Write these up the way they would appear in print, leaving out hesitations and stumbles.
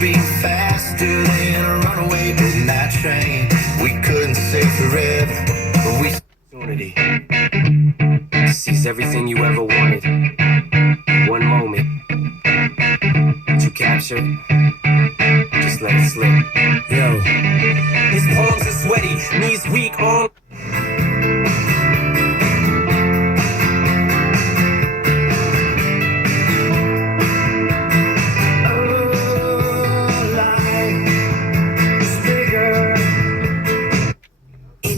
beat faster than a runaway midnight train. We couldn't stay forever, but we opportunity seize everything you ever wanted. One moment that you captured, just let it slip. Yo, his palms are sweaty, knees weak, all.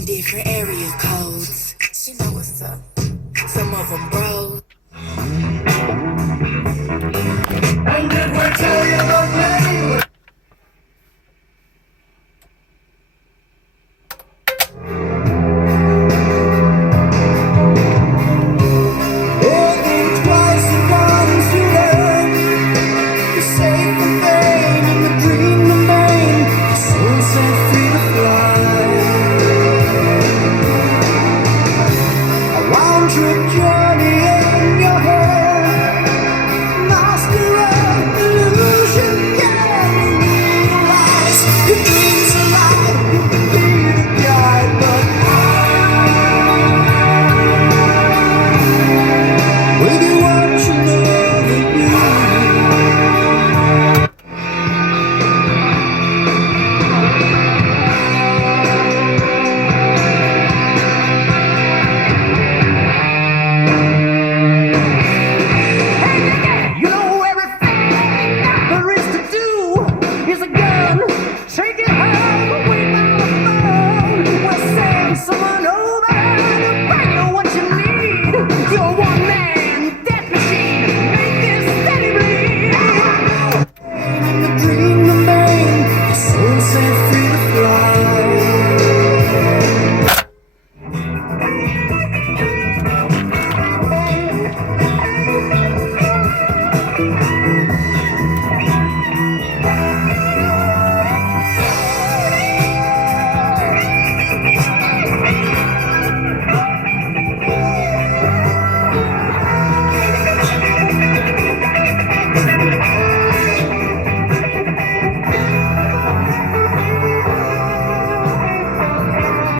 Different area codes. She know what's up. Some of them bros. And did we tell you the name? Think twice and once you learn. The safe and vain and the dream remain. The soul set free to fly. Trip journey in your head, master of illusion, yeah, you realize your dreams alive, you can be the guide, but I will be watching over you.